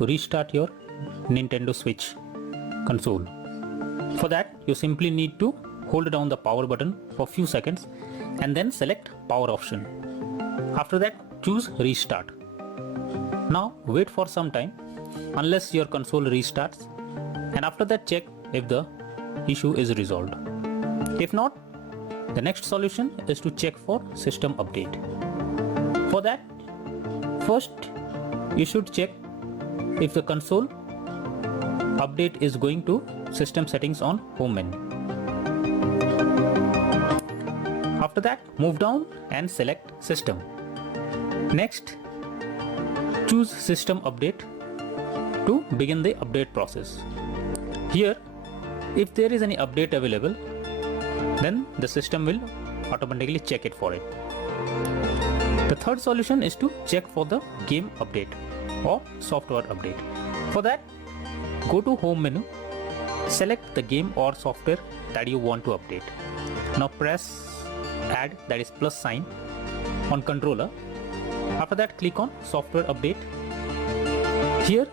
restart your Nintendo Switch console. For that, you simply need to hold down the power button for few seconds and then select power option. After that, choose restart. Now wait for some time unless your console restarts, and after that check if the issue is resolved. If not, the next solution is to check for system update. For that, first you should check if the console update is going to system settings on home menu. After that, move down and select system. Next, choose system update to begin the update process. Here, if there is any update available, then the system will automatically check it for it. The third solution is to check for the game update or software update. For that, go to home menu, select the game or software that you want to update. Now press add, that is plus sign, on controller. After that, click on software update. Here,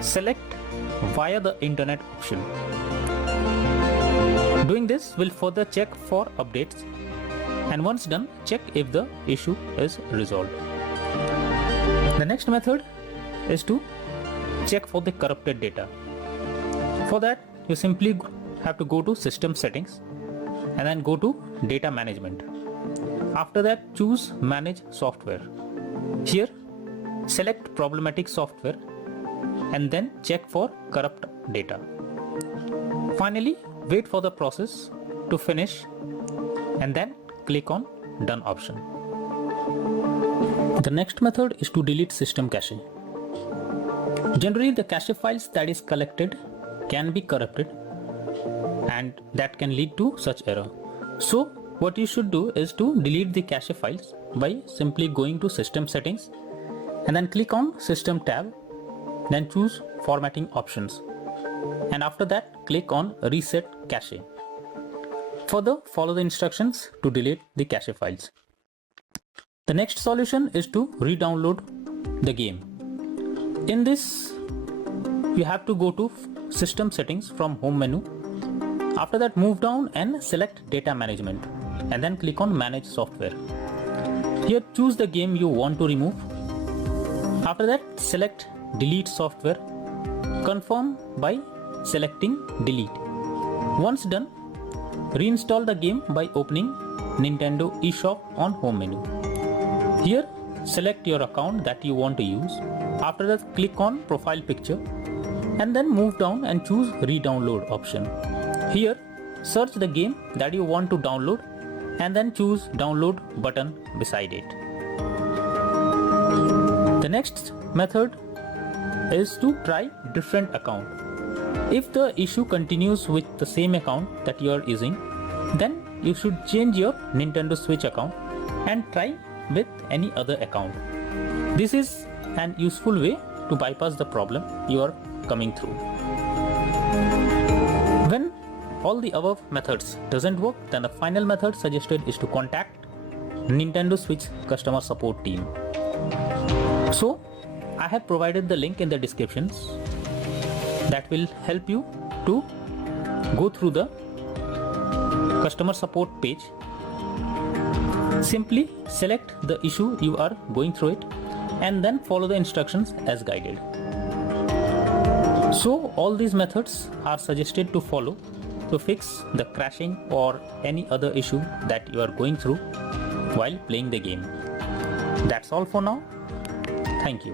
select via the internet option. Doing this will further check for updates, and once done, check if the issue is resolved. The next method is to check for the corrupted data. For that, you simply have to go to system settings and then go to data management. After that, choose manage software. Here, select problematic software and then check for corrupt data. Finally, wait for the process to finish and then click on done option. The next method is to delete system cache. Generally, the cache files that is collected can be corrupted, and that can lead to such error. So what you should do is to delete the cache files by simply going to system settings and then click on system tab, then choose formatting options, and after that click on reset cache. Further, follow the instructions to delete the cache files. The next solution is to re-download the game. In this, you have to go to system settings from home menu. After that, move down and select data management and then click on manage software. Here, choose the game you want to remove. After that, select delete software. Confirm by selecting delete. Once done, reinstall the game by opening Nintendo eShop on home menu. Here, select your account that you want to use. After that, click on profile picture and then move down and choose re-download option. Here, search the game that you want to download and then choose download button beside it. The next method is to try different account. If the issue continues with the same account that you are using, then you should change your Nintendo Switch account and try with any other account. This is an useful way to bypass the problem you are coming through. When all the above methods doesn't work, then the final method suggested is to contact Nintendo Switch customer support team. So I have provided the link in the descriptions that will help you to go through the customer support page. Simply select the issue you are going through it and then follow the instructions as guided. So all these methods are suggested to follow to fix the crashing or any other issue that you are going through while playing the game. That's all for now. Thank you.